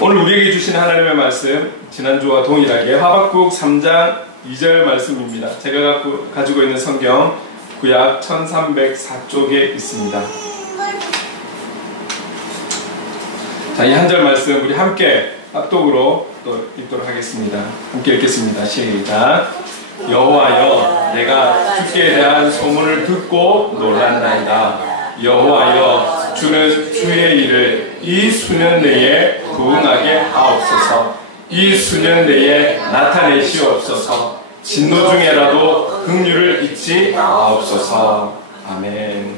오늘 우리에게 주신 하나님의 말씀, 지난주와 동일하게 하박국 3장 2절 말씀입니다. 제가 가지고 있는 성경 구약 1304쪽에 있습니다. 자, 이 한 절 말씀 우리 함께 합독으로 또 읽도록 하겠습니다. 함께 읽겠습니다. 시작. 여호와여, 내가 주께 대한 소문을 듣고 놀랐나이다. 여호와여, 주는 주의 일을 이 수년 내에 부응하게 하옵소서. 이 수년 내에 나타내시옵소서. 진노 중에라도 긍휼을 잊지 마옵소서. 아멘.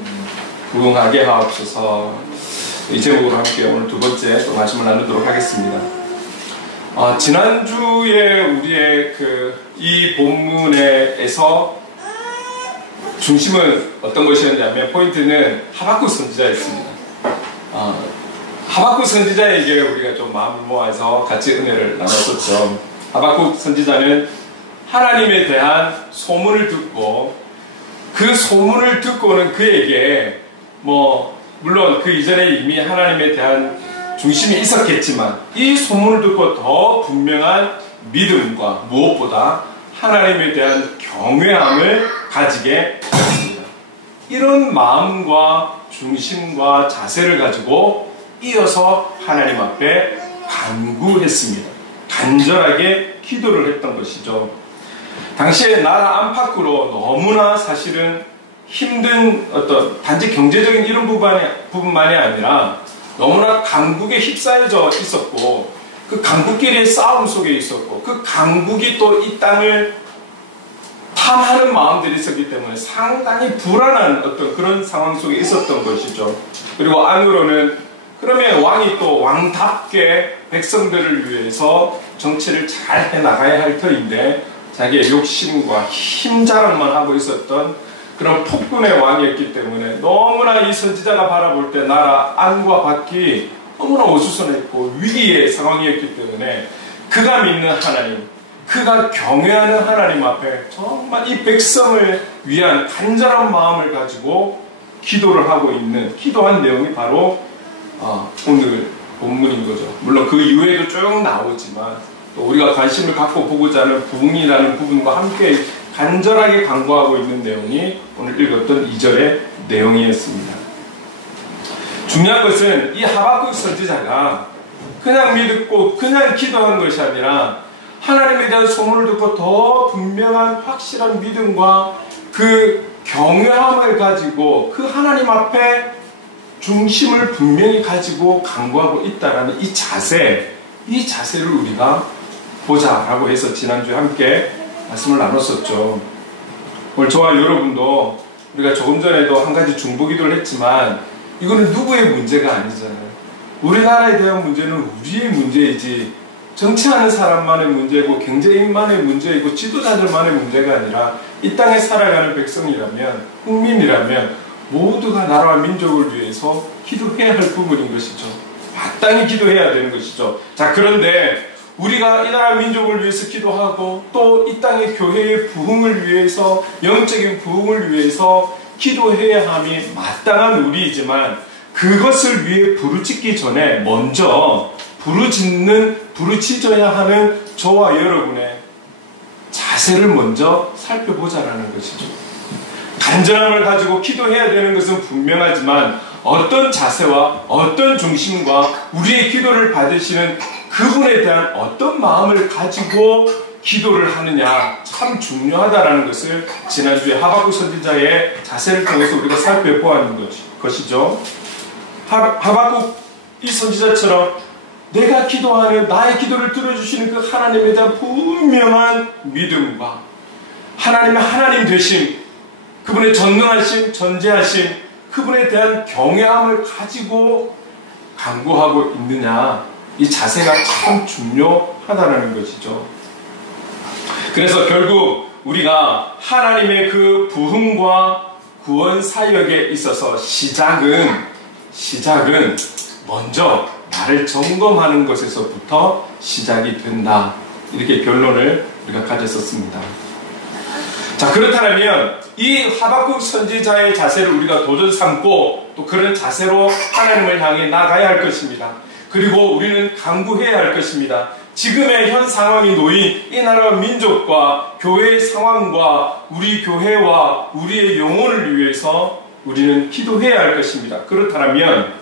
부응하게 하옵소서. 이 제목으로 함께 오늘 두 번째 또 말씀을 나누도록 하겠습니다. 지난주에 우리의 이 본문에서 중심은 어떤 것이었냐면 포인트는 하박국 선지자였습니다. 하박국 선지자에게 우리가 좀 마음을 모아서 같이 은혜를 나눴었죠. 하박국 선지자는 하나님에 대한 소문을 듣고 그 소문을 듣고는 그에게 물론 그 이전에 이미 하나님에 대한 중심이 있었겠지만 이 소문을 듣고 더 분명한 믿음과 무엇보다 하나님에 대한 경외함을 가지게 되었습니다. 이런 마음과 중심과 자세를 가지고 이어서 하나님 앞에 간구했습니다. 간절하게 기도를 했던 것이죠. 당시에 나라 안팎으로 너무나 사실은 힘든 단지 경제적인 이런 부분만이 아니라 너무나 강국에 휩싸여져 있었고 그 강국끼리의 싸움 속에 있었고 그 강국이 또 이 땅을 탐하는 마음들이 있었기 때문에 상당히 불안한 그런 상황 속에 있었던 것이죠. 그리고 안으로는 그러면 왕이 또 왕답게 백성들을 위해서 정치를 잘 해나가야 할 터인데 자기의 욕심과 힘자랑만 하고 있었던 그런 폭군의 왕이었기 때문에 너무나 이 선지자가 바라볼 때 나라 안과 밖이 너무나 어수선했고 위기의 상황이었기 때문에 그가 믿는 하나님, 그가 경외하는 하나님 앞에 정말 이 백성을 위한 간절한 마음을 가지고 기도를 하고 있는 기도한 내용이 바로 오늘 본문인 거죠. 물론 그 이후에도 쭉 나오지만 또 우리가 관심을 갖고 보고자 하는 부흥이라는 부분과 함께 간절하게 간구하고 있는 내용이 오늘 읽었던 2절의 내용이었습니다. 중요한 것은 이 하박국 선지자가 그냥 믿고 그냥 기도한 것이 아니라 하나님에 대한 소문을 듣고 더 분명한 확실한 믿음과 그 경외함을 가지고 그 하나님 앞에 중심을 분명히 가지고 간구하고 있다는 이 자세를 우리가 보자라고 해서 지난주에 함께 말씀을 나눴었죠. 오늘 저와 여러분도 우리가 조금 전에도 한 가지 중보기도를 했지만 이거는 누구의 문제가 아니잖아요. 우리나라에 대한 문제는 우리의 문제이지 정치하는 사람만의 문제고 경제인만의 문제이고 지도자들만의 문제가 아니라 이 땅에 살아가는 백성이라면 국민이라면 모두가 나라와 민족을 위해서 기도해야 할 부분인 것이죠. 마땅히 기도해야 되는 것이죠. 자, 그런데 우리가 이 나라 민족을 위해서 기도하고 또 이 땅의 교회의 부흥을 위해서 영적인 부흥을 위해서 기도해야 함이 마땅한 우리이지만 그것을 위해 부르짖기 전에 먼저 부르짖어야 하는 저와 여러분의 자세를 먼저 살펴보자라는 것이죠. 간절함을 가지고 기도해야 되는 것은 분명하지만 어떤 자세와 어떤 중심과 우리의 기도를 받으시는 그분에 대한 어떤 마음을 가지고 기도를 하느냐 참 중요하다라는 것을 지난주에 하박국 선지자의 자세를 통해서 우리가 살펴보았는 것이죠. 하박국 이 선지자처럼 내가 기도하는 나의 기도를 들어주시는 그 하나님에 대한 분명한 믿음과 하나님의 하나님 되심, 그분의 전능하심, 전제하심, 그분에 대한 경외함을 가지고 간구하고 있느냐, 이 자세가 참 중요하다는 것이죠. 그래서 결국 우리가 하나님의 그 부흥과 구원 사역에 있어서 시작은 먼저 나를 점검하는 것에서부터 시작이 된다. 이렇게 결론을 우리가 가졌었습니다. 자, 그렇다면 이 하박국 선지자의 자세를 우리가 도전 삼고 또 그런 자세로 하나님을 향해 나가야 할 것입니다. 그리고 우리는 강구해야 할 것입니다. 지금의 현 상황이 놓인 이 나라 민족과 교회의 상황과 우리 교회와 우리의 영혼을 위해서 우리는 기도해야 할 것입니다. 그렇다면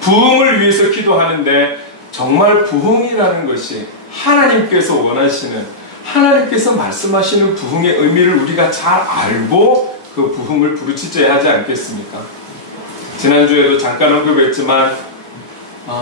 부흥을 위해서 기도하는데 정말 부흥이라는 것이 하나님께서 원하시는, 하나님께서 말씀하시는 부흥의 의미를 우리가 잘 알고 그 부흥을 부르짖어야 하지 않겠습니까? 지난주에도 잠깐 언급했지만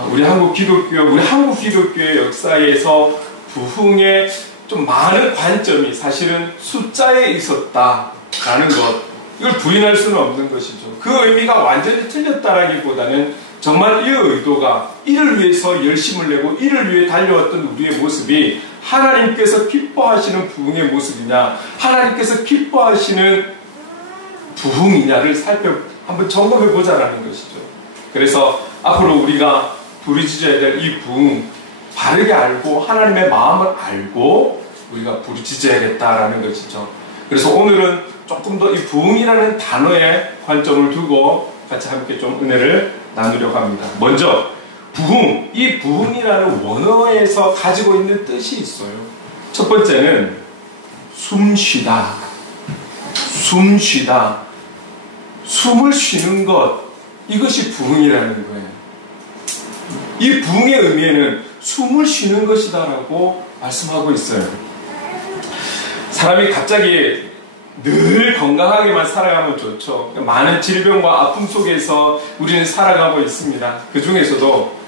우리 한국 기독교의 역사에서 부흥의 좀 많은 관점이 사실은 숫자에 있었다라는 것, 이걸 부인할 수는 없는 것이죠. 그 의미가 완전히 틀렸다라기보다는 정말 이 의도가 이를 위해서 열심을 내고 이를 위해 달려왔던 우리의 모습이 하나님께서 기뻐하시는 부흥의 모습이냐, 하나님께서 기뻐하시는 부흥이냐를 한번 점검해 보자라는 것이죠. 그래서 앞으로 우리가 부르짖어야 될 이 부흥, 바르게 알고 하나님의 마음을 알고 우리가 부르짖어야겠다라는 것이죠. 그래서 오늘은 조금 더 이 부흥이라는 단어에 관점을 두고 같이 함께 좀 은혜를 나누려고 합니다. 먼저 부흥, 이 부흥이라는 원어에서 가지고 있는 뜻이 있어요. 첫 번째는 숨쉬다, 숨을 쉬는 것, 이것이 부흥이라는 거예요. 이 부흥의 의미에는 숨을 쉬는 것이다라고 말씀하고 있어요. 사람이 갑자기 늘 건강하게만 살아가면 좋죠. 많은 질병과 아픔 속에서 우리는 살아가고 있습니다. 그 중에서도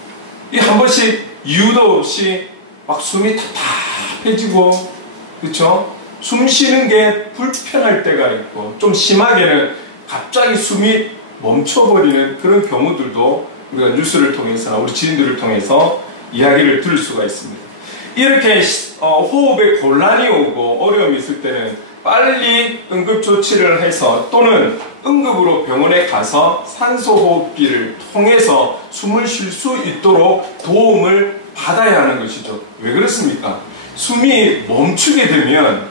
이 한 번씩 이유도 없이 막 숨이 답답해지고, 그렇죠? 숨 쉬는 게 불편할 때가 있고, 좀 심하게는 갑자기 숨이 멈춰버리는 그런 경우들도 우리가 뉴스를 통해서나 우리 지인들을 통해서 이야기를 들을 수가 있습니다. 이렇게 호흡에 곤란이 오고 어려움이 있을 때는 빨리 응급조치를 해서 또는 응급으로 병원에 가서 산소호흡기를 통해서 숨을 쉴 수 있도록 도움을 받아야 하는 것이죠. 왜 그렇습니까? 숨이 멈추게 되면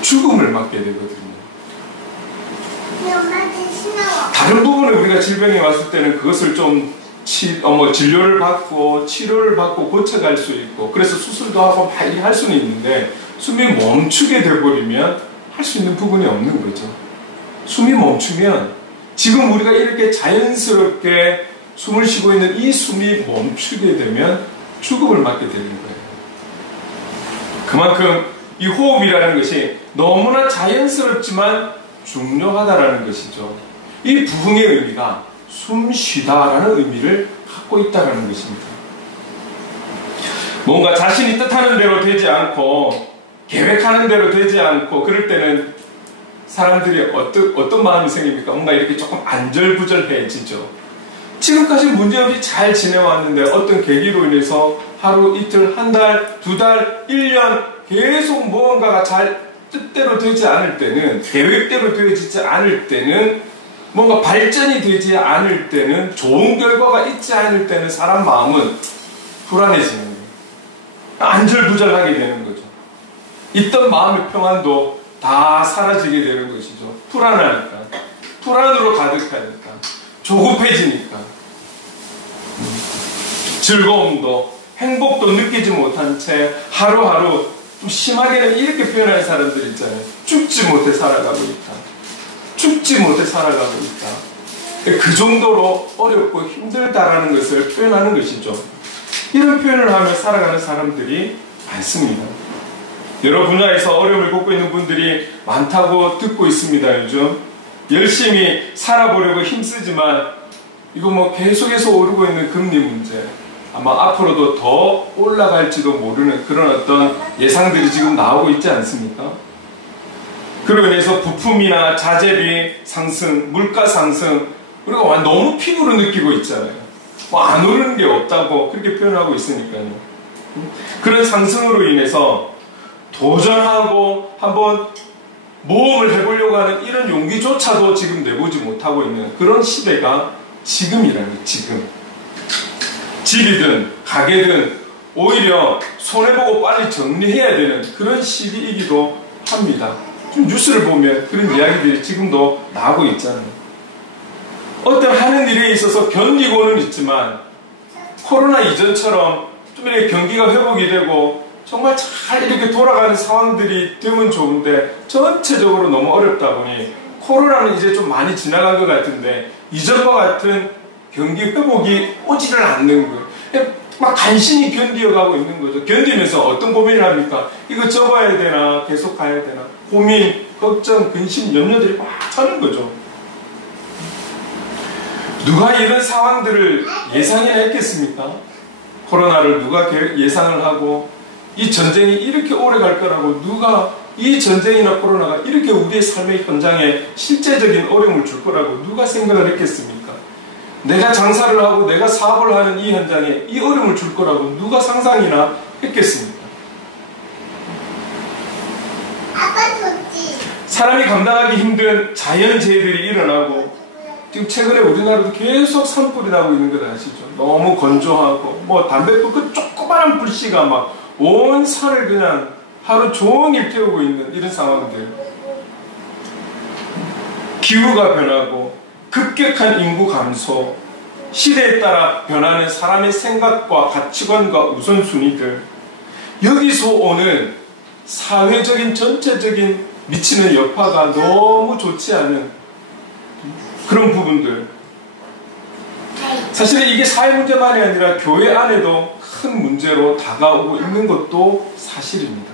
죽음을 맞게 되거든요. 다른 부분에 우리가 질병이 왔을 때는 그것을 좀 진료를 받고 치료를 받고 고쳐갈 수 있고, 그래서 수술도 하고 많이 할 수는 있는데 숨이 멈추게 돼버리면 할 수 있는 부분이 없는 거죠. 숨이 멈추면 지금 우리가 이렇게 자연스럽게 숨을 쉬고 있는 이 숨이 멈추게 되면 죽음을 맞게 되는 거예요. 그만큼 이 호흡이라는 것이 너무나 자연스럽지만 중요하다라는 것이죠. 이 부흥의 의미가 숨쉬다라는 의미를 갖고 있다는 것입니다. 뭔가 자신이 뜻하는 대로 되지 않고 계획하는 대로 되지 않고 그럴 때는 사람들이 어떤 마음이 생깁니까? 뭔가 이렇게 조금 안절부절해지죠. 지금까지 문제없이 잘 지내왔는데 어떤 계기로 인해서 하루, 이틀, 한 달, 두 달, 1년 계속 무언가가 잘 뜻대로 되지 않을 때는, 계획대로 되어지지 않을 때는, 뭔가 발전이 되지 않을 때는, 좋은 결과가 있지 않을 때는 사람 마음은 불안해지는 거예요. 안절부절하게 되는 거죠. 있던 마음의 평안도 다 사라지게 되는 것이죠. 불안하니까, 불안으로 가득하니까, 조급해지니까, 즐거움도 행복도 느끼지 못한 채 하루하루, 좀 심하게는 이렇게 표현하는 사람들 있잖아요. 죽지 못해 살아가고 있다. 죽지 못해 살아가고 있다. 그 정도로 어렵고 힘들다라는 것을 표현하는 것이죠. 이런 표현을 하며 살아가는 사람들이 많습니다. 여러 분야에서 어려움을 겪고 있는 분들이 많다고 듣고 있습니다. 요즘 열심히 살아보려고 힘쓰지만 이거 뭐 계속해서 오르고 있는 금리 문제, 아마 앞으로도 더 올라갈지도 모르는 그런 어떤 예상들이 지금 나오고 있지 않습니까? 그로 인해서 부품이나 자재비 상승, 물가 상승, 우리가 너무 피부로 느끼고 있잖아요. 뭐 안 오르는 게 없다고 그렇게 표현하고 있으니까요. 그런 상승으로 인해서 도전하고 한번 모험을 해보려고 하는 이런 용기조차도 지금 내보지 못하고 있는 그런 시대가 지금이라는 거예요. 지금. 집이든 가게든 오히려 손해보고 빨리 정리해야 되는 그런 시기이기도 합니다. 좀 뉴스를 보면 그런 이야기들이 지금도 나오고 있잖아요. 어떤 하는 일에 있어서 견디고는 있지만 코로나 이전처럼 좀 이렇게 경기가 회복이 되고 정말 잘 이렇게 돌아가는 상황들이 되면 좋은데 전체적으로 너무 어렵다 보니 코로나는 이제 좀 많이 지나간 것 같은데 이전과 같은 경기 회복이 오지를 않는 거예요. 막 간신히 견디어가고 있는 거죠. 견디면서 어떤 고민을 합니까? 이거 접어야 되나? 계속 가야 되나? 고민, 걱정, 근심, 염려들이 막 차는 거죠. 누가 이런 상황들을 예상이나 했겠습니까? 코로나를 누가 예상을 하고 이 전쟁이 이렇게 오래 갈 거라고 누가 이 전쟁이나 코로나가 이렇게 우리의 삶의 현장에 실제적인 어려움을 줄 거라고 누가 생각을 했겠습니까? 내가 장사를 하고 내가 사업을 하는 이 현장에 이 어려움을 줄 거라고 누가 상상이나 했겠습니까? 사람이 감당하기 힘든 자연재해들이 일어나고 지금 최근에 우리나라도 계속 산불이 나고 있는 거 아시죠? 너무 건조하고 뭐 담배꽃 그 조그마한 불씨가 막 온 산을 그냥 하루 종일 태우고 있는 이런 상황들. 기후가 변하고 급격한 인구 감소, 시대에 따라 변하는 사람의 생각과 가치관과 우선순위들, 여기서 오는 사회적인 전체적인 미치는 여파가 너무 좋지 않은 그런 부분들. 사실은 이게 사회 문제만이 아니라 교회 안에도 큰 문제로 다가오고 있는 것도 사실입니다.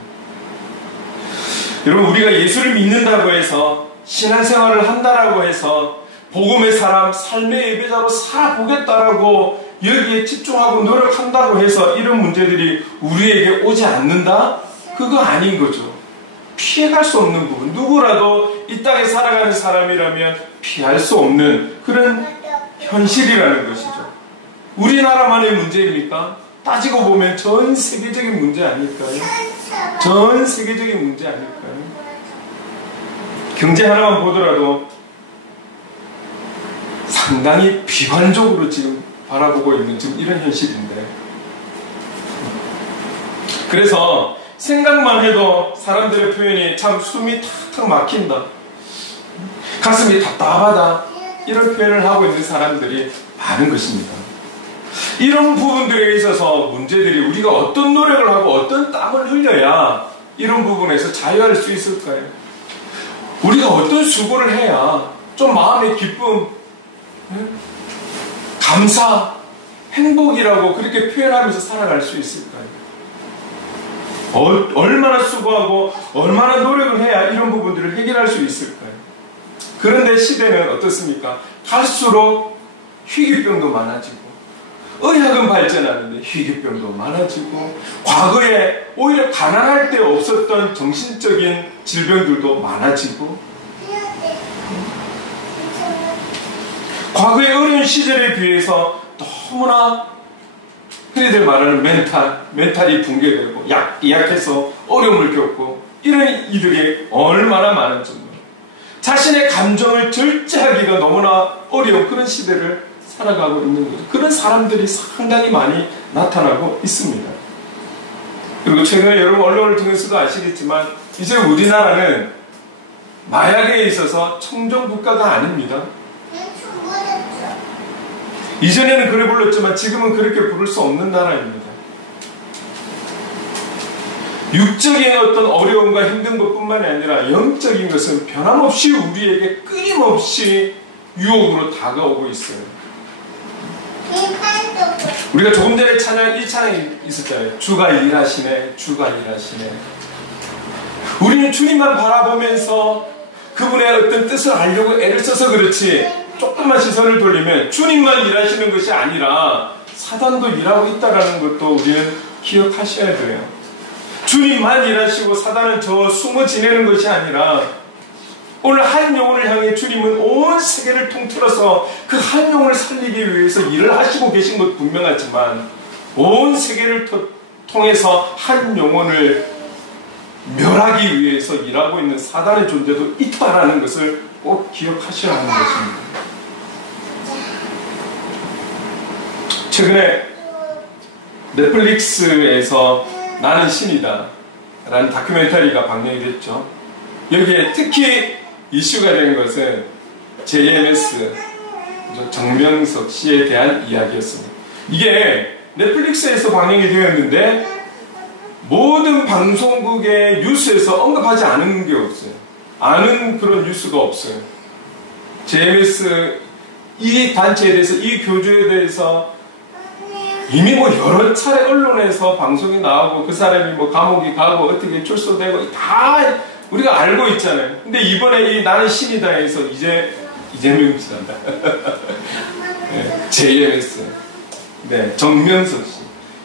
여러분, 우리가 예수를 믿는다고 해서 신앙생활을 한다라고 해서 복음의 사람, 삶의 예배자로 살아보겠다라고 여기에 집중하고 노력한다고 해서 이런 문제들이 우리에게 오지 않는다? 그거 아닌 거죠. 피해갈 수 없는 부분. 누구라도 이 땅에 살아가는 사람이라면 피할 수 없는 그런 현실이라는 것이죠. 우리나라만의 문제입니까? 따지고 보면 전 세계적인 문제 아닐까요? 전 세계적인 문제 아닐까요? 경제 하나만 보더라도 상당히 비관적으로 지금 바라보고 있는 지금 이런 현실인데, 그래서 생각만 해도 사람들의 표현이 참 숨이 탁탁 막힌다, 가슴이 답답하다, 이런 표현을 하고 있는 사람들이 많은 것입니다. 이런 부분들에 있어서 문제들이 우리가 어떤 노력을 하고 어떤 땀을 흘려야 이런 부분에서 자유할 수 있을까요? 우리가 어떤 수고를 해야 좀 마음의 기쁨, 감사, 행복이라고 그렇게 표현하면서 살아갈 수 있을까요? 얼마나 수고하고 얼마나 노력을 해야 이런 부분들을 해결할 수 있을까요? 그런데 시대는 어떻습니까? 갈수록 희귀병도 많아지고 의학은 발전하는데 희귀병도 많아지고, 과거에 오히려 가난할 때 없었던 정신적인 질병들도 많아지고, 과거의 어려운 시절에 비해서 너무나 흔히들 말하는 멘탈이 붕괴되고 약해서 어려움을 겪고, 이런 이들이 얼마나 많은지, 자신의 감정을 절제하기가 너무나 어려운 그런 시대를 살아가고 있는 거죠. 그런 사람들이 상당히 많이 나타나고 있습니다. 그리고 최근에 여러분 언론을 통해서도 아시겠지만 이제 우리나라는 마약에 있어서 청정국가가 아닙니다. 이전에는 그래 불렀지만 지금은 그렇게 부를 수 없는 나라입니다. 육적인 어떤 어려움과 힘든 것뿐만이 아니라 영적인 것은 변함없이 우리에게 끊임없이 유혹으로 다가오고 있어요. 우리가 조금 전에 이 찬양이 있었잖아요. 주가 일하시네, 주가 일하시네. 우리는 주님만 바라보면서 그분의 어떤 뜻을 알려고 애를 써서 그렇지, 조금만 시선을 돌리면 주님만 일하시는 것이 아니라 사단도 일하고 있다는 것도 우리는 기억하셔야 돼요. 주님만 일하시고 사단은 저 숨어 지내는 것이 아니라 오늘 한 영혼을 향해 주님은 온 세계를 통틀어서 그 한 영혼을 살리기 위해서 일을 하시고 계신 것 분명하지만 온 세계를 통해서 한 영혼을 멸하기 위해서 일하고 있는 사단의 존재도 있다라는 것을 꼭 기억하셔야 하는 것입니다. 최근에 넷플릭스에서 나는 신이다 라는 다큐멘터리가 방영이 됐죠. 여기에 특히 이슈가 되는 것은 JMS, 정명석 씨에 대한 이야기였습니다. 이게 넷플릭스에서 방영이 되었는데 모든 방송국의 뉴스에서 언급하지 않은 게 없어요. 아는 그런 뉴스가 없어요. JMS 이 단체에 대해서, 이 교주에 대해서 이미 뭐 여러 차례 언론에서 방송이 나오고 그 사람이 뭐 감옥에 가고 어떻게 출소되고 다 우리가 알고 있잖아요. 근데 이번에 이 나는 신이다에서 이재명 씨란다. 네, JMS. 네, 정명석 씨.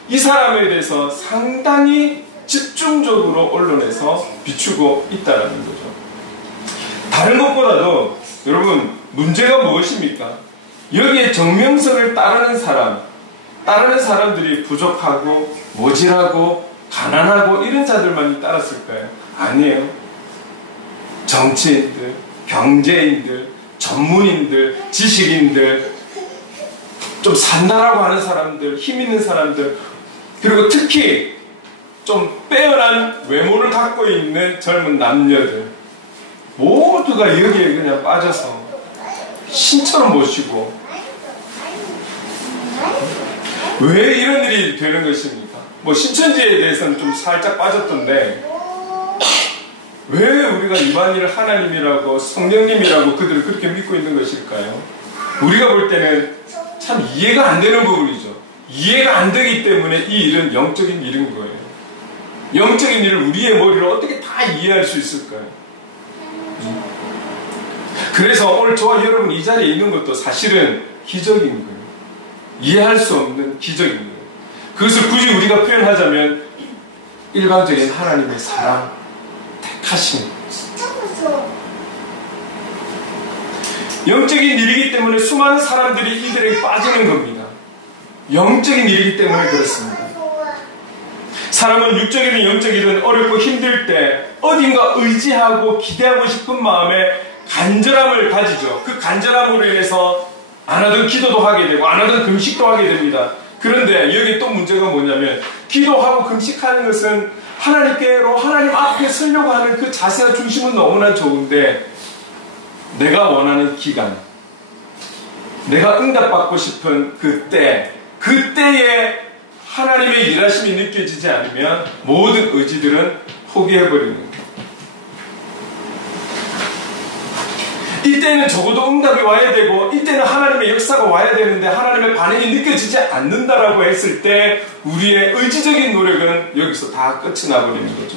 이 사람에 대해서 상당히 집중적으로 언론에서 비추고 있다는 거죠. 다른 것보다도 여러분 문제가 무엇입니까? 여기에 정명석을 따르는 사람들이 부족하고 모질하고 가난하고 이런 자들만이 따랐을까요? 아니에요. 정치인들, 경제인들, 전문인들, 지식인들, 좀 산다라고 하는 사람들, 힘 있는 사람들, 그리고 특히 좀 빼어난 외모를 갖고 있는 젊은 남녀들 모두가 여기에 그냥 빠져서 신처럼 모시고, 왜 이런 일이 되는 것입니까? 뭐 신천지에 대해서는 좀 살짝 빠졌던데 왜 우리가 이방인을 하나님이라고 성령님이라고 그들을 그렇게 믿고 있는 것일까요? 우리가 볼 때는 참 이해가 안 되는 부분이죠. 이해가 안 되기 때문에 이 일은 영적인 일인 거예요. 영적인 일을 우리의 머리로 어떻게 다 이해할 수 있을까요? 그래서 오늘 저와 여러분 이 자리에 있는 것도 사실은 기적인 거예요. 이해할 수 없는 기적인 거예요. 그것을 굳이 우리가 표현하자면 일반적인 하나님의 사랑, 택하심. 영적인 일이기 때문에 수많은 사람들이 이들에게 빠지는 겁니다. 영적인 일이기 때문에 그렇습니다. 사람은 육적이든 영적이든 어렵고 힘들 때 어딘가 의지하고 기대하고 싶은 마음에 간절함을 가지죠. 그 간절함으로 인해서 안 하던 기도도 하게 되고 안 하던 금식도 하게 됩니다. 그런데 여기 또 문제가 뭐냐면 기도하고 금식하는 것은 하나님께로 하나님 앞에 서려고 하는 그 자세와 중심은 너무나 좋은데 내가 원하는 기간, 내가 응답받고 싶은 그때에 하나님의 일하심이 느껴지지 않으면 모든 의지들은 포기해버리는 거예요. 이때는 적어도 응답이 와야 되고 이때는 하나님의 역사가 와야 되는데 하나님의 반응이 느껴지지 않는다라고 했을 때 우리의 의지적인 노력은 여기서 다 끝이 나버리는 거죠.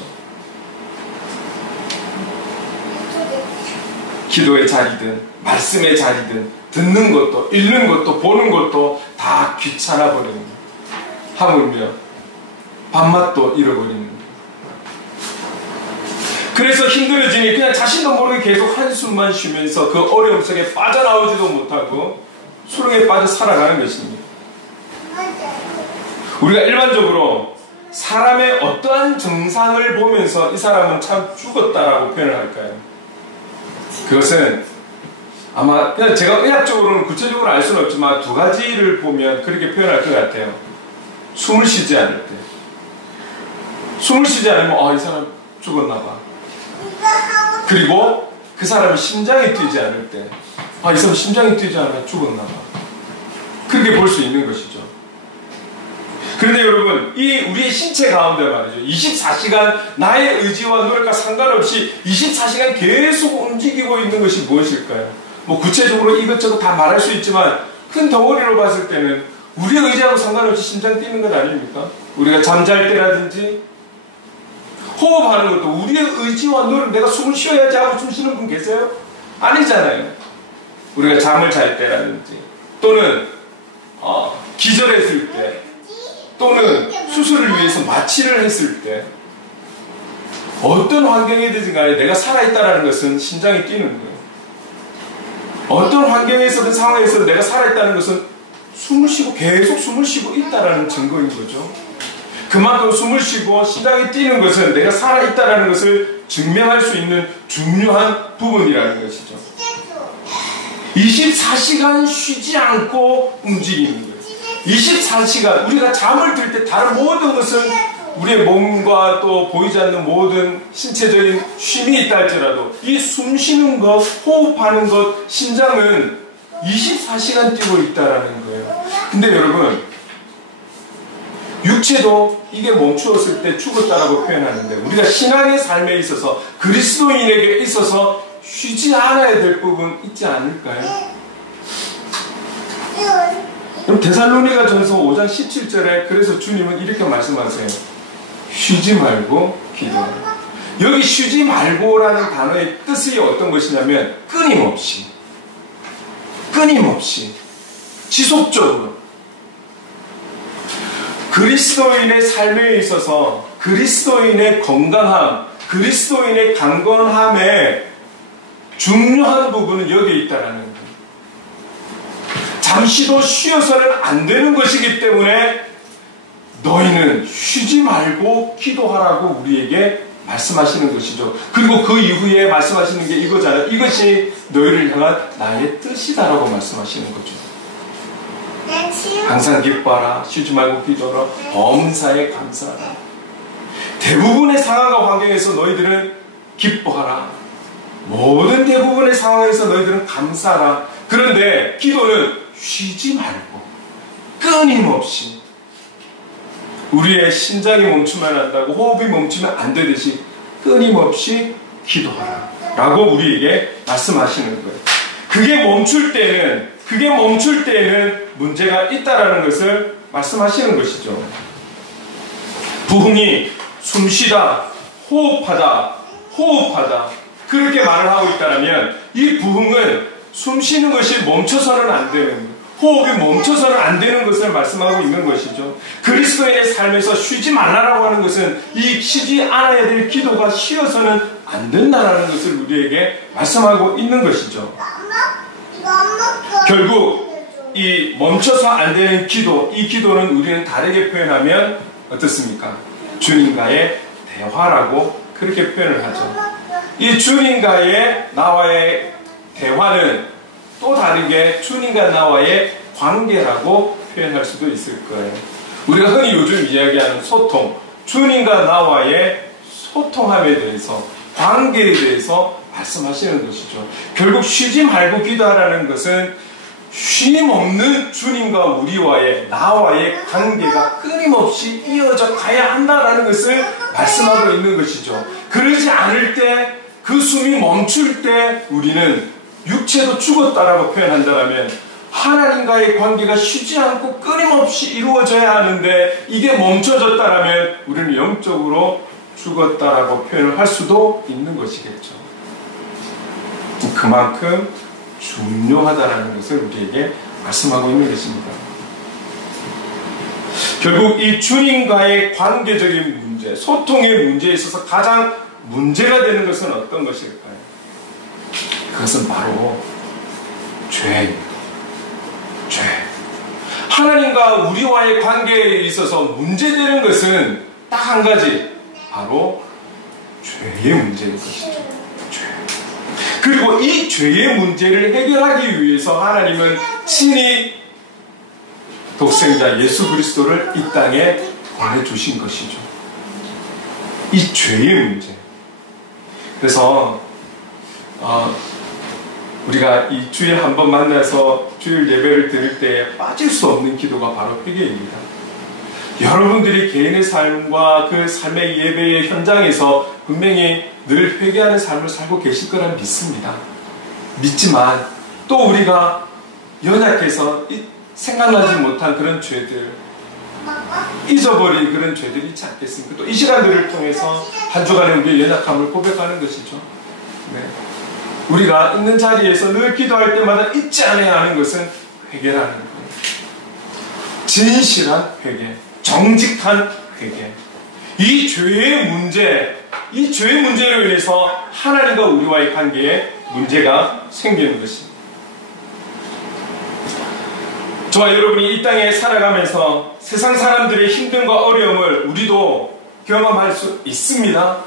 기도의 자리든 말씀의 자리든 듣는 것도 읽는 것도 보는 것도 다 귀찮아 버리는 거예요. 하물며 밥맛도 잃어버리는 거예요. 그래서 힘들어지니 그냥 자신도 모르게 계속 한숨만 쉬면서 그 어려움 속에 빠져나오지도 못하고 수렁에 빠져 살아가는 것입니다. 우리가 일반적으로 사람의 어떠한 정상을 보면서 이 사람은 참 죽었다라고 표현을 할까요? 그것은 아마 그냥 제가 의학적으로는 구체적으로 알 수는 없지만 두 가지를 보면 그렇게 표현할 것 같아요. 숨을 쉬지 않을 때. 숨을 쉬지 않으면 이 사람 죽었나 봐. 그리고 그 사람이 심장이 뛰지 않을 때 이 사람 심장이 뛰지 않으면 죽었나 봐. 그렇게 볼 수 있는 것이죠. 그런데 여러분 우리의 신체 가운데 말이죠. 24시간 나의 의지와 노력과 상관없이 24시간 계속 움직이고 있는 것이 무엇일까요? 뭐 구체적으로 이것저것 다 말할 수 있지만 큰 덩어리로 봤을 때는 우리의 의지하고 상관없이 심장 뛰는 것 아닙니까? 우리가 잠잘 때라든지 호흡하는 것도 우리의 의지와 노력, 내가 숨을 쉬어야지 하고 숨 쉬는 분 계세요? 아니잖아요. 우리가 잠을 잘 때라든지 또는 기절했을 때 또는 수술을 위해서 마취를 했을 때 어떤 환경이든 간에 내가 살아있다는 것은 심장이 뛰는 거예요. 어떤 환경에서든 상황에서 내가 살아있다는 것은 숨을 쉬고 계속 숨을 쉬고 있다는 증거인 거죠. 그만큼 숨을 쉬고 심장이 뛰는 것은 내가 살아있다는 것을 증명할 수 있는 중요한 부분이라는 것이죠. 24시간 쉬지 않고 움직이는 거예요. 24시간 우리가 잠을 들 때 다른 모든 것은 우리의 몸과 또 보이지 않는 모든 신체적인 쉼이 있다 할지라도 이 숨 쉬는 것, 호흡하는 것, 심장은 24시간 뛰고 있다라는 거예요. 근데 여러분, 육체도 이게 멈추었을 때 죽었다라고 표현하는데, 우리가 신앙의 삶에 있어서 그리스도인에게 있어서 쉬지 않아야 될 부분 있지 않을까요? 그럼 데살로니가 전서 5장 17절에 그래서 주님은 이렇게 말씀하세요. 쉬지 말고 기도하라. 여기 쉬지 말고라는 단어의 뜻이 어떤 것이냐면 끊임없이 지속적으로 그리스도인의 삶에 있어서 그리스도인의 건강함, 그리스도인의 강건함에 중요한 부분은 여기에 있다라는 거예요. 잠시도 쉬어서는 안 되는 것이기 때문에 너희는 쉬지 말고 기도하라고 우리에게 말씀하시는 것이죠. 그리고 그 이후에 말씀하시는 게 이거잖아요. 이것이 너희를 향한 나의 뜻이다라고 말씀하시는 거죠. 항상 기뻐하라. 쉬지 말고 기도하라. 범사에 감사하라. 대부분의 상황과 환경에서 너희들은 기뻐하라. 모든 대부분의 상황에서 너희들은 감사하라. 그런데 기도는 쉬지 말고 끊임없이 우리의 심장이 멈추면 한다고 호흡이 멈추면 안 되듯이 끊임없이 기도하라 라고 우리에게 말씀하시는 거예요. 그게 멈출 때에는 문제가 있다라는 것을 말씀하시는 것이죠. 부흥이 숨쉬다, 호흡하다 그렇게 말을 하고 있다면 이 부흥은 숨쉬는 것이 멈춰서는 안 되는, 호흡이 멈춰서는 안 되는 것을 말씀하고 있는 것이죠. 그리스도인의 삶에서 쉬지 말라라고 하는 것은 이 쉬지 않아야 될 기도가 쉬어서는 안 된다라는 것을 우리에게 말씀하고 있는 것이죠. 결국 이 멈춰서 안 되는 기도, 이 기도는 우리는 다르게 표현하면 어떻습니까? 주님과의 대화라고 그렇게 표현을 하죠. 이 주님과의 나와의 대화는 또 다르게 주님과 나와의 관계라고 표현할 수도 있을 거예요. 우리가 흔히 요즘 이야기하는 소통, 주님과 나와의 소통함에 대해서, 관계에 대해서 말씀하시는 것이죠. 결국 쉬지 말고 기도하라는 것은 쉼 없는 주님과 우리와의, 나와의 관계가 끊임없이 이어져 가야 한다라는 것을 말씀하고 있는 것이죠. 그러지 않을 때, 그 숨이 멈출 때 우리는 육체도 죽었다라고 표현한다면 하나님과의 관계가 쉬지 않고 끊임없이 이루어져야 하는데 이게 멈춰졌다라면 우리는 영적으로 죽었다라고 표현을 할 수도 있는 것이겠죠. 그만큼 중요하다라는 것을 우리에게 말씀하고 있는 것입니다. 결국 이 주님과의 관계적인 문제, 소통의 문제에 있어서 가장 문제가 되는 것은 어떤 것일까요? 그것은 바로 죄입니다. 죄. 하나님과 우리와의 관계에 있어서 문제되는 것은 딱 한 가지, 바로 죄의 문제인 것이죠. 죄. 그리고 이 죄의 문제를 해결하기 위해서 하나님은 친히 독생자 예수 그리스도를 이 땅에 보내주신 것이죠. 이 죄의 문제. 그래서 우리가 이 주일 한 번 만나서 주일 예배를 드릴 때 빠질 수 없는 기도가 바로 회개입니다. 여러분들이 개인의 삶과 그 삶의 예배의 현장에서 분명히 늘 회개하는 삶을 살고 계실 거란 믿습니다. 믿지만 또 우리가 연약해서 생각나지 못한 그런 죄들, 잊어버린 그런 죄들이 있지 않겠습니까? 또 이 시간들을 통해서 한 주간의 우리의 연약함을 고백하는 것이죠. 네. 우리가 있는 자리에서 늘 기도할 때마다 잊지 않아야 하는 것은 회개라는 거예요. 진실한 회개, 정직한 회개. 이 죄의 문제로 인해서 하나님과 우리와의 관계에 문제가 생기는 것입니다. 저와 여러분이 이 땅에 살아가면서 세상 사람들의 힘듦과 어려움을 우리도 경험할 수 있습니다.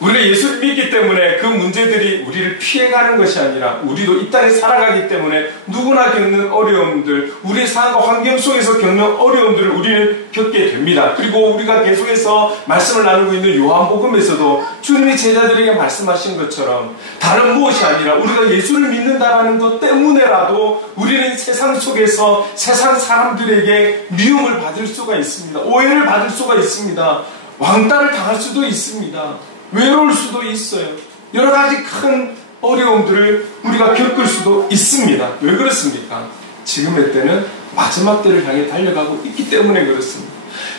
우리가 예수를 믿기 때문에 그 문제들이 우리를 피해가는 것이 아니라 우리도 이 땅에 살아가기 때문에 누구나 겪는 어려움들, 우리의 삶과 환경 속에서 겪는 어려움들을 우리는 겪게 됩니다. 그리고 우리가 계속해서 말씀을 나누고 있는 요한복음에서도 주님이 제자들에게 말씀하신 것처럼 다른 무엇이 아니라 우리가 예수를 믿는다는 것 때문에라도 우리는 세상 속에서 세상 사람들에게 미움을 받을 수가 있습니다. 오해를 받을 수가 있습니다. 왕따를 당할 수도 있습니다. 외로울 수도 있어요. 여러 가지 큰 어려움들을 우리가 겪을 수도 있습니다. 왜 그렇습니까? 지금의 때는 마지막 때를 향해 달려가고 있기 때문에 그렇습니다.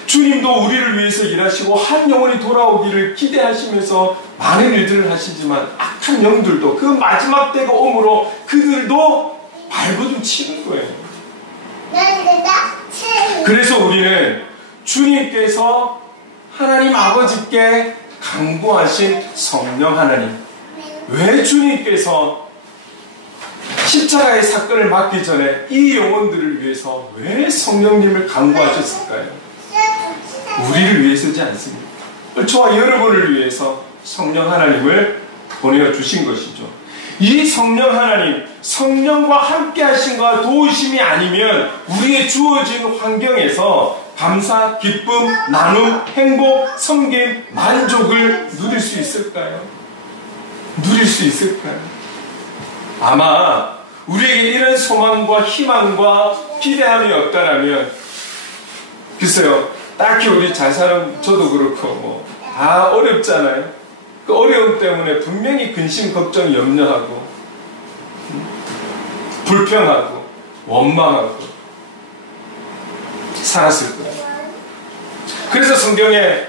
주님도 우리를 위해서 일하시고 한 영혼이 돌아오기를 기대하시면서 많은 일들을 하시지만 악한 영들도 그 마지막 때가 오므로 그들도 발버둥 치는 거예요. 그래서 우리는 주님께서 하나님 아버지께 강구하신 성령 하나님, 왜 주님께서 십자가의 사건을 맡기 전에 이 영혼들을 위해서 왜 성령님을 강구하셨을까요? 우리를 위해서지 않습니다. 저와 여러분을 위해서 성령 하나님을 보내주신 것이죠. 이 성령 하나님, 성령과 함께 하신과 도우심이 아니면 우리의 주어진 환경에서 감사, 기쁨, 나눔, 행복, 섬김, 만족을 누릴 수 있을까요? 누릴 수 있을까요? 아마 우리에게 이런 소망과 희망과 기대함이 없다라면 글쎄요, 딱히 우리 잘 사는 저도 그렇고 다 어렵잖아요. 그 어려움 때문에 분명히 근심, 걱정, 염려하고 불평하고 원망하고 살았을 거예요. 그래서 성경에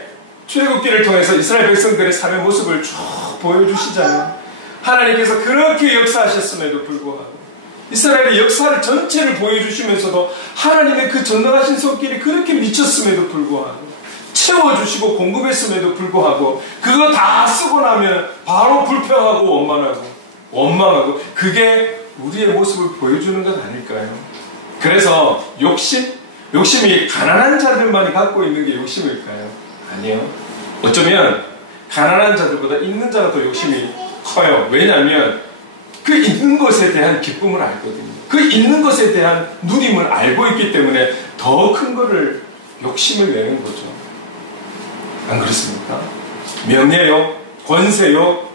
출애굽기를 통해서 이스라엘 백성들의 삶의 모습을 쭉 보여주시잖아요. 하나님께서 그렇게 역사하셨음에도 불구하고 이스라엘의 역사를 전체를 보여주시면서도 하나님의 그 전능하신 손길이 그렇게 미쳤음에도 불구하고 채워주시고 공급했음에도 불구하고 그거 다 쓰고 나면 바로 불평하고 원망하고 그게 우리의 모습을 보여주는 것 아닐까요? 그래서 욕심이 가난한 자들만이 갖고 있는 게 욕심일까요? 아니요. 어쩌면 가난한 자들보다 있는 자가 더 욕심이 커요. 왜냐하면 그 있는 것에 대한 기쁨을 알거든요. 그 있는 것에 대한 누림을 알고 있기 때문에 더 큰 거를 욕심을 내는 거죠. 안 그렇습니까? 명예욕, 권세욕,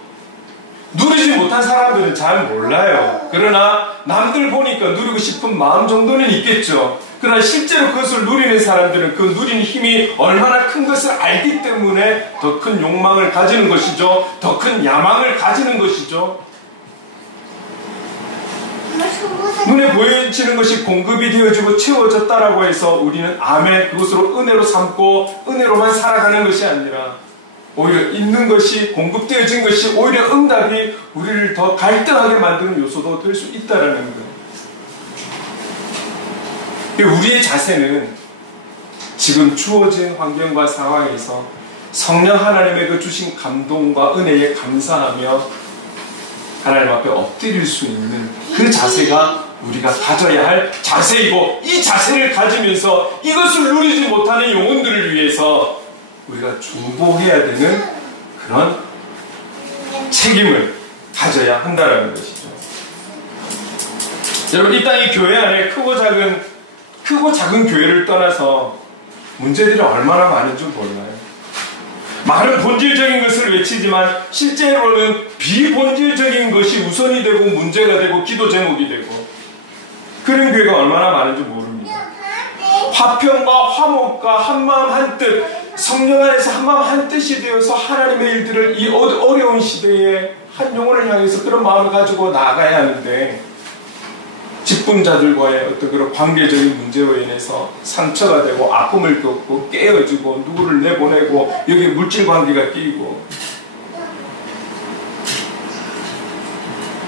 누리지 못한 사람들은 잘 몰라요. 그러나 남들 보니까 누리고 싶은 마음 정도는 있겠죠. 그러나 실제로 그것을 누리는 사람들은 그 누리는 힘이 얼마나 큰 것을 알기 때문에 더 큰 욕망을 가지는 것이죠. 더 큰 야망을 가지는 것이죠. 눈에 보여지는 것이 공급이 되어지고 채워졌다라고 해서 우리는 아멘, 그것으로 은혜로 삼고 은혜로만 살아가는 것이 아니라 오히려 있는 것이 공급되어진 것이 오히려 응답이 우리를 더 갈등하게 만드는 요소도 될 수 있다라는 거예요. 우리의 자세는 지금 주어진 환경과 상황에서 성령 하나님의 그 주신 감동과 은혜에 감사하며 하나님 앞에 엎드릴 수 있는 그 자세가 우리가 가져야 할 자세이고, 이 자세를 가지면서 이것을 누리지 못하는 영혼들을 위해서 우리가 중보해야 되는 그런 책임을 가져야 한다는 것이죠. 여러분, 이 땅의 교회 안에 크고 작은 교회를 떠나서 문제들이 얼마나 많은 줄 몰라요. 많은 본질적인 것을 외치지만 실제로는 비본질적인 것이 우선이 되고 문제가 되고 기도 제목이 되고 그런 교회가 얼마나 많은지 모릅니다. 화평과 화목과 한마음 한뜻, 성령 안에서 한마음 한뜻이 되어서 하나님의 일들을 이 어려운 시대에 한 영혼을 향해서 그런 마음을 가지고 나아가야 하는데, 직분자들과의 어떤 그런 관계적인 문제로 인해서 상처가 되고 아픔을 겪고 깨어지고 누구를 내보내고 여기에 물질 관계가 끼고,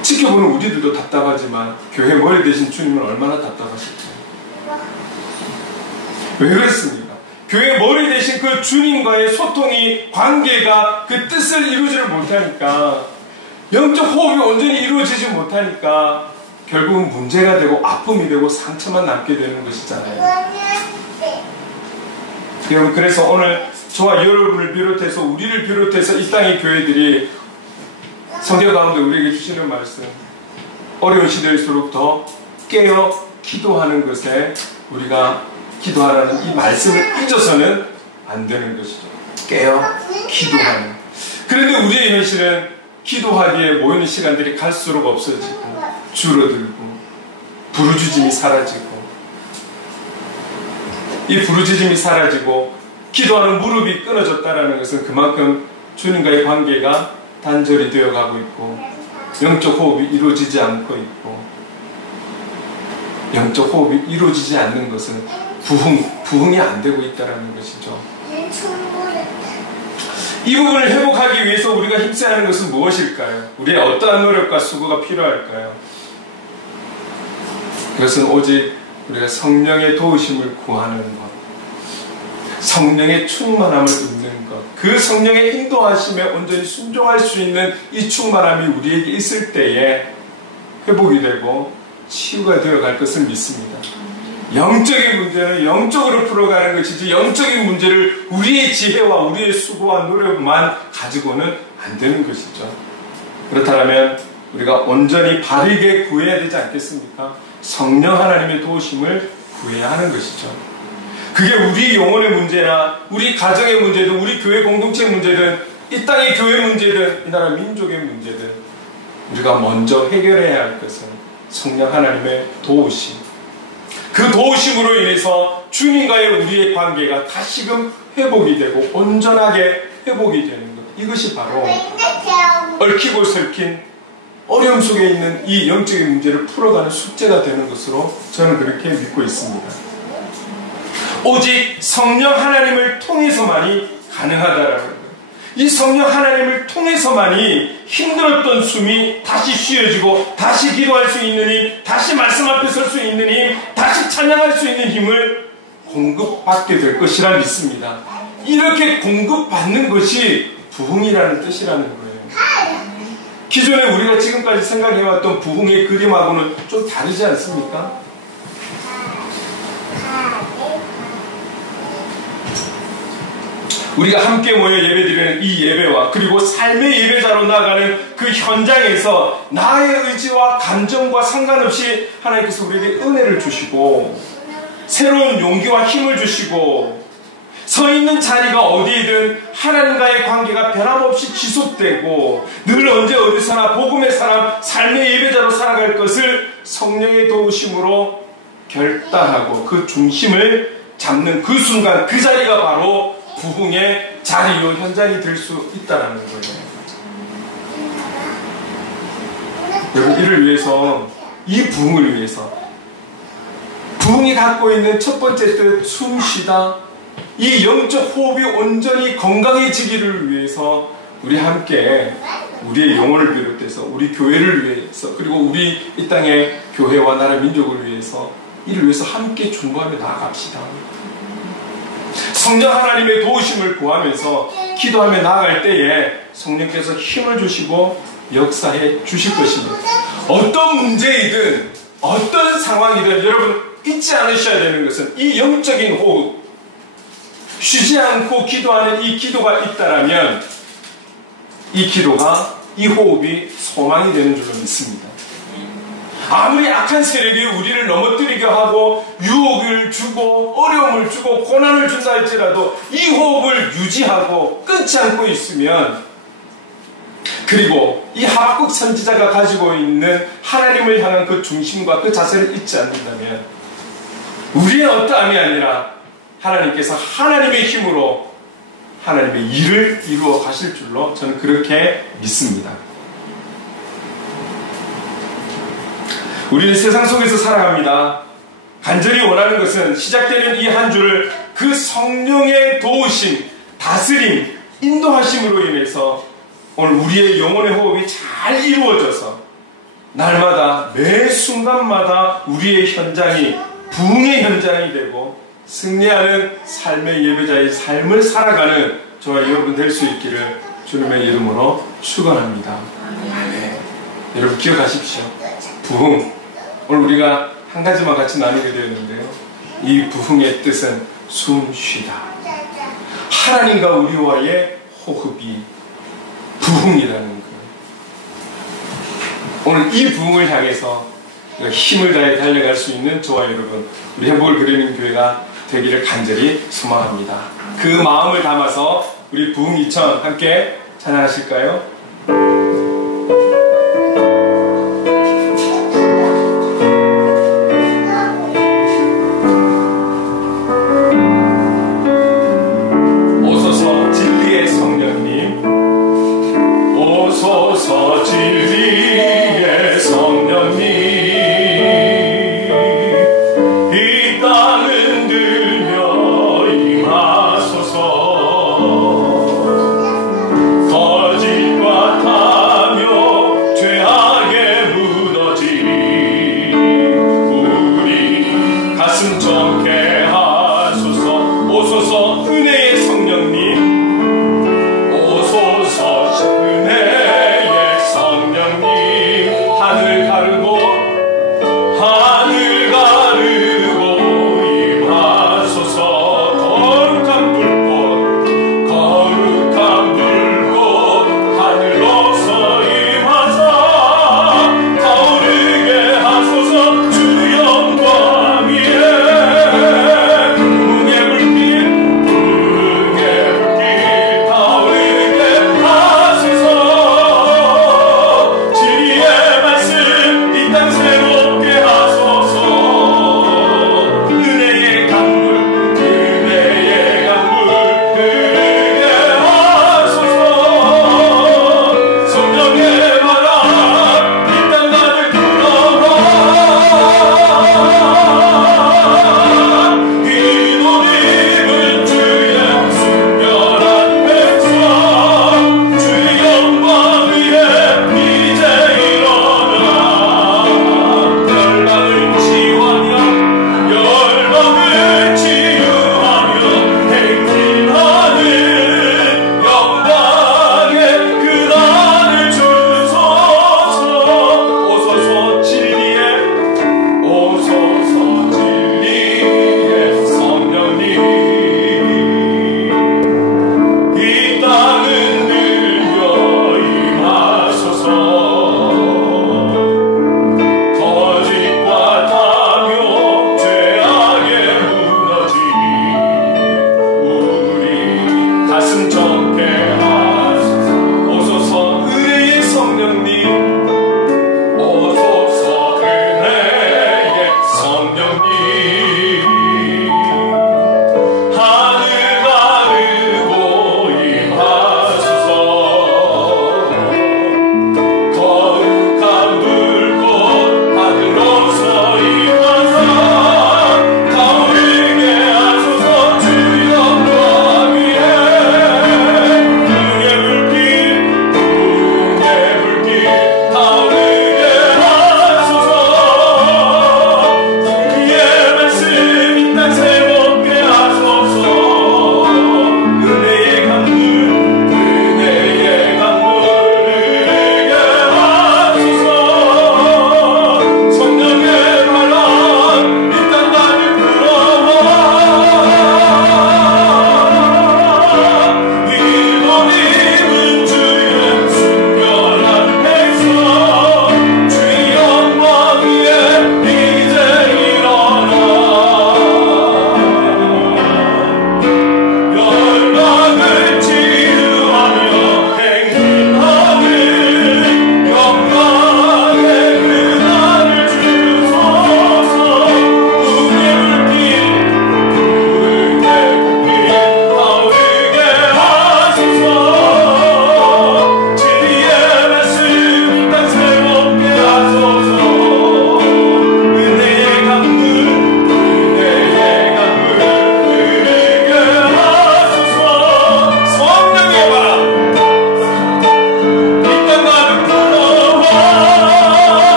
지켜보는 우리들도 답답하지만 교회 머리 대신 주님은 얼마나 답답하실까요? 왜 그렇습니까? 교회 머리 대신 그 주님과의 소통이, 관계가 그 뜻을 이루지를 못하니까, 영적 호흡이 온전히 이루어지지 못하니까 결국은 문제가 되고 아픔이 되고 상처만 남게 되는 것이잖아요. 여러분, 그래서 오늘 저와 여러분을 비롯해서 우리를 비롯해서 이 땅의 교회들이 성경 가운데 우리에게 주시는 말씀, 어려운 시대일수록 더 깨어 기도하는 것에 우리가 기도하라는 이 말씀을 잊어서는 안 되는 것이죠. 깨어 기도하는. 그런데 우리의 현실은 기도하기에 모이는 시간들이 갈수록 없어지고 줄어들고 부르짖음이 사라지고, 이 부르짖음이 사라지고 기도하는 무릎이 끊어졌다는 것은 그만큼 주님과의 관계가 단절이 되어가고 있고 영적 호흡이 이루어지지 않고 있고, 영적 호흡이 이루어지지 않는 것은 부흥이 안 되고 있다는 것이죠. 이 부분을 회복하기 위해서 우리가 힘써야 하는 것은 무엇일까요? 우리의 어떠한 노력과 수고가 필요할까요? 그것은 오직 우리가 성령의 도우심을 구하는 것, 성령의 충만함을 입는 것, 그 성령의 인도하심에 온전히 순종할 수 있는 이 충만함이 우리에게 있을 때에 회복이 되고 치유가 되어갈 것을 믿습니다. 영적인 문제는 영적으로 풀어가는 것이지, 영적인 문제를 우리의 지혜와 우리의 수고와 노력만 가지고는 안 되는 것이죠. 그렇다면 우리가 온전히 바르게 구해야 되지 않겠습니까? 성령 하나님의 도우심을 구해야 하는 것이죠. 그게 우리 영혼의 문제나 우리 가정의 문제든 우리 교회 공동체 문제든 이 땅의 교회 문제든 이 나라 민족의 문제든 우리가 먼저 해결해야 할 것은 성령 하나님의 도우심, 그 도우심으로 인해서 주님과의 우리의 관계가 다시금 회복이 되고 온전하게 회복이 되는 것, 이것이 바로 얽히고 설킨 어려움 속에 있는 이 영적인 문제를 풀어가는 숙제가 되는 것으로 저는 그렇게 믿고 있습니다. 오직 성령 하나님을 통해서만이 가능하다라는 거예요. 이 성령 하나님을 통해서만이 힘들었던 숨이 다시 쉬어지고 다시 기도할 수 있는 힘, 다시 말씀 앞에 설 수 있는 힘, 다시 찬양할 수 있는 힘을 공급받게 될 것이라 믿습니다. 이렇게 공급받는 것이 부흥이라는 뜻이라는 거예요. 기존에 우리가 지금까지 생각해왔던 부흥의 그림하고는 좀 다르지 않습니까? 우리가 함께 모여 예배드리는 이 예배와 그리고 삶의 예배자로 나아가는 그 현장에서 나의 의지와 감정과 상관없이 하나님께서 우리에게 은혜를 주시고 새로운 용기와 힘을 주시고 서 있는 자리가 어디이든 하나님과의 관계가 변함없이 지속되고 늘 언제 어디서나 복음의 사람, 삶의 예배자로 살아갈 것을 성령의 도우심으로 결단하고 그 중심을 잡는 그 순간, 그 자리가 바로 부흥의 자리요 현장이 될 수 있다는 거예요. 여러분, 이를 위해서, 이 부흥을 위해서 부흥이 갖고 있는 첫 번째 뜻, 숨쉬다, 이 영적 호흡이 온전히 건강해지기를 위해서 우리 함께 우리의 영혼을 비롯해서 우리 교회를 위해서 그리고 우리 이 땅의 교회와 나라 민족을 위해서 이를 위해서 함께 중보하며 나아갑시다. 성령 하나님의 도우심을 구하면서 기도하며 나아갈 때에 성령께서 힘을 주시고 역사해 주실 것입니다. 어떤 문제이든 어떤 상황이든 여러분 잊지 않으셔야 되는 것은 이 영적인 호흡, 쉬지 않고 기도하는 이 기도가 있다라면 이 기도가, 이 호흡이 소망이 되는 줄로 믿습니다. 아무리 악한 세력이 우리를 넘어뜨리게 하고 유혹을 주고 어려움을 주고 고난을 준다 할지라도 이 호흡을 유지하고 끊지 않고 있으면, 그리고 이 하박국 선지자가 가지고 있는 하나님을 향한 그 중심과 그 자세를 잊지 않는다면 우리의 어떠함이 아니라 하나님께서 하나님의 힘으로 하나님의 일을 이루어 가실 줄로 저는 그렇게 믿습니다. 우리는 세상 속에서 살아갑니다. 간절히 원하는 것은 시작되는 이 한 주를 그 성령의 도우심, 다스림, 인도하심으로 인해서 오늘 우리의 영혼의 호흡이 잘 이루어져서 날마다 매 순간마다 우리의 현장이 부흥의 현장이 되고 승리하는 삶의 예배자의 삶을 살아가는 저와 여러분 될 수 있기를 주님의 이름으로 축원합니다. 아멘. 여러분 기억하십시오. 부흥, 오늘 우리가 한 가지만 같이 나누게 되었는데요, 이 부흥의 뜻은 숨쉬다. 하나님과 우리와의 호흡이 부흥이라는 거예요. 오늘 이 부흥을 향해서 힘을 다해 달려갈 수 있는 저와 여러분, 우리 행복을 그리는 교회가 되기를 간절히 소망합니다. 그 마음을 담아서 우리 부흥 2000 함께 찬양하실까요? 오소서 진리의 성령님, 오소서 진리의 성령님, 이 땅 흔들며 임하소서. 거짓과 다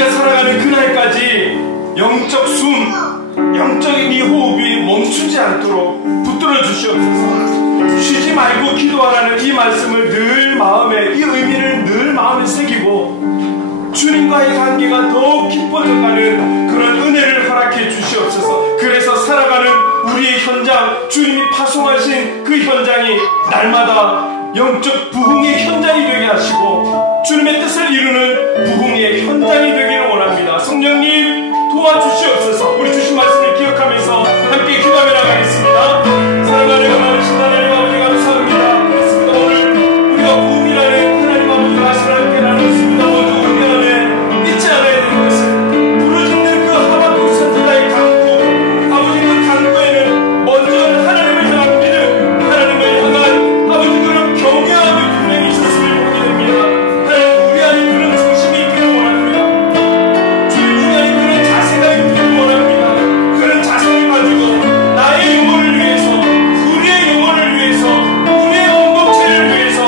우리가 살아가는 그날까지 영적 숨, 영적인 이 호흡이 멈추지 않도록 붙들어 주시옵소서. 쉬지 말고 기도하라는 이 말씀을 늘 마음에, 이 의미를 늘 마음에 새기고 주님과의 관계가 더욱 깊어져가는 그런 은혜를 허락해 주시옵소서. 그래서 살아가는 우리의 현장, 주님이 파송하신 그 현장이 날마다 영적 부흥의 현장이 되게 하시고 주님의 뜻을 이루는 부흥의 현장이 되기를 원합니다. 성령님 도와주시옵소서. 우리 주신 말씀을 기억하면서 함께 기도하며 나가겠습니다. 사랑하는 하나님, 하나님 아버지 감사합니다. 그렇습니다. 오늘 우리가 부흥이라는 하나님 아버지가 하시는 함께 나눴습니다. 모두 우리 안에 잊지 않아야 되는 것은 부르짖는 그 하박국 선지자의 간구, 아버지 그 간구에는 먼저 하나님을 향한 믿음, 하나님을 향한 아버지 그런 경외함이 분명히 있었음을 보게 됩니다. 하나님 우리 안에 그런 중심이 있기를 원합니다. 주님 우리 안에 그런 자세가 있기를 원합니다. 그런 자세를 가지고 나의 영혼을 위해서, 우리의 영혼을 위해서, 우리의 공동체를 위해서,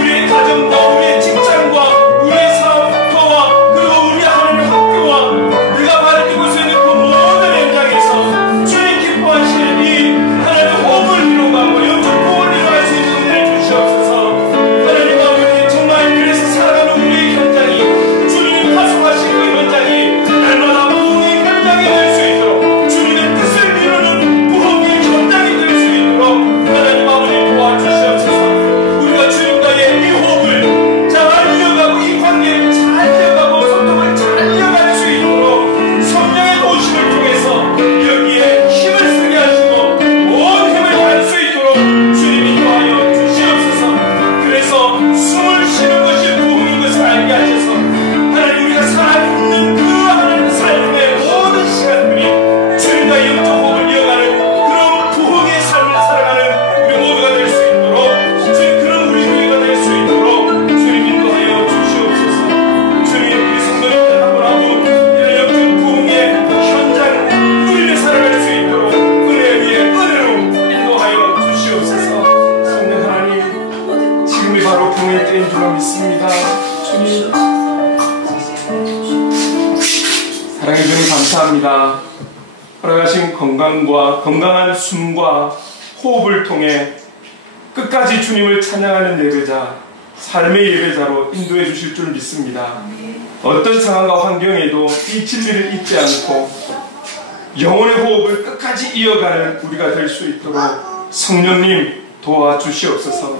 우리의 가정과 우리의 직장과 우리의 사업터와 그리고 우리 하나님의 학교와 내가 발을 띄고 서 있는 그 모든 현장에서 주님 기뻐하시는 이 하나님의 호흡을 이루어가고 영적 호흡을 이루어갈 수 있는 은혜를 주시옵소서. 하나님 아버지 정말 그래서 살아가는 우리의 현장이 주님이 파송하신 그 현장이 날마다 부흥의 현장이 될 수 있도록 주님의 뜻을 이루는 부흥의 현장이 될 수 있도록 하나님 아버지 도와주시옵소서. 우리가 주님과의 이 호흡을 잘 이어가고 이 관계를 잘 이어가고 소통을 잘 이어갈 수 있도록 성령의 도우심을 통해서 여기에 힘을 쓰게 하시고 온 힘을 다할 수 있도록 주님이 도와여 주시옵소서. 그래서 숨을 쉬는 것이 부흥인 것을 알게 하셔서 하나님 우리가 살아있는 그 하나님 삶의 모든 시간들이 주님과의 영적 호흡을 이어가는 그런 부흥의 삶을 살아가는 우리 모두가 될 수 있도록 주님 그런 우리 교회가 될 수 있도록 주님 인도하여 주시옵소서. 주님 우리 성도님들 한 분 한 분 이런 영적 부흥의 현장 우리를 살아갈 수 있도록 은혜 위에 은혜로 인도하여 주시옵소서. 성령 하나님 지금이 바로 부흥의 때인 줄 믿습니다. 주님 사랑해 주님 감사합니다. 허락하신 건강한 숨과 호흡을 통해 끝까지 주님을 찬양하는 예배자, 삶의 예배자로 인도해 주실 줄 믿습니다. 어떤 상황과 환경에도 이 진리를 잊지 않고 영혼의 호흡을 끝까지 이어가는 우리가 될 수 있도록 성령님 도와주시옵소서.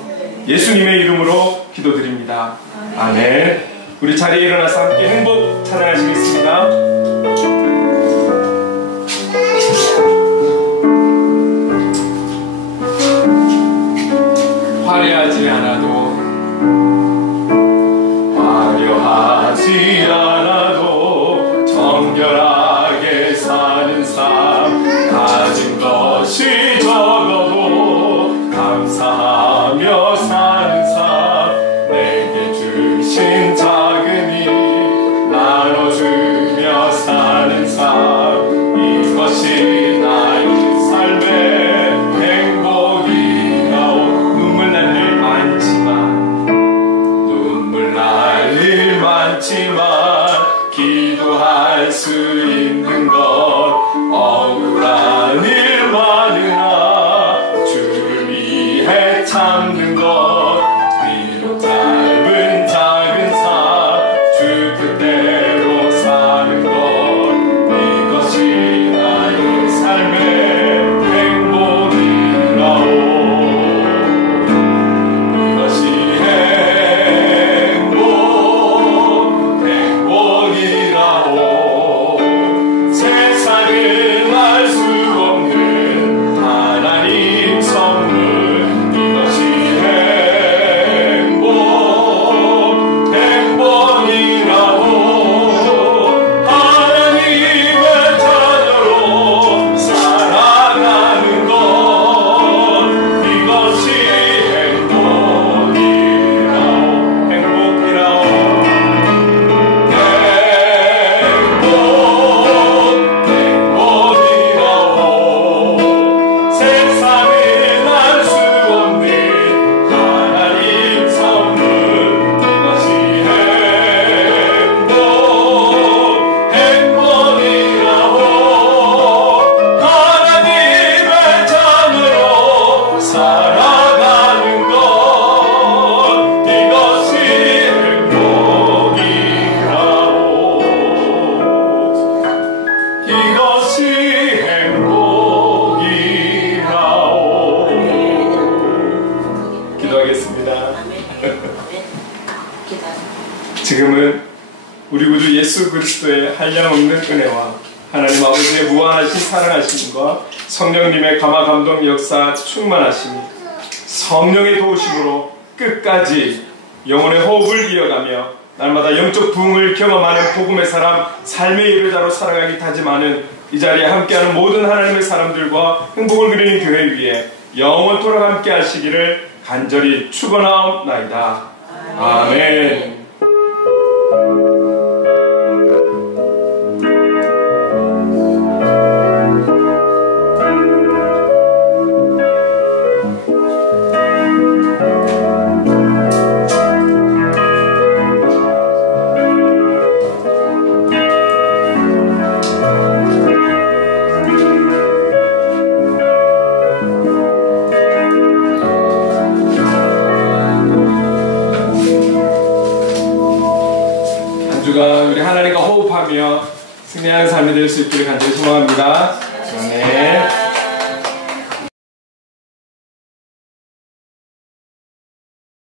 예수님의 이름으로 기도드립니다. 아멘. 우리 자리에 일어나서 함께 행복 찬양하시겠습니다. 화려하지 않아도 정결하게 사는 삶, 가진 것이 적어도 감사하며 사는 삶, 내게 주신 작은 일 나눠주며 사는 삶, 이것이 나의 삶의 행복이라오. 눈물 날 일 많지만 기도할 수 있는 것, 억울한 일 많으나 주를 위해 참는 것, 비록 짧은 작은 삶 주 뜻대로 사는 것, 이것이 나의 삶의 행복이라오. 세상에 우리 구주 예수 그리스도의 한량없는 은혜와 하나님 아버지의 무한하신 사랑하심과 성령님의 감화 감동 역사 충만하심이 성령의 도우심으로 끝까지 영혼의 호흡을 이어가며 날마다 영적 부흥을 경험하는 복음의 사람, 삶의 예배자로 살아가기 다짐하는 이 자리에 함께하는 모든 하나님의 사람들과 행복을 그리는 교회 위에 영원토록 함께 하시기를 간절히 축원하옵나이다. 아멘. 우리 하나님과 호흡하며 승리하는 삶이 될 수 있기를 간절히 소망합니다.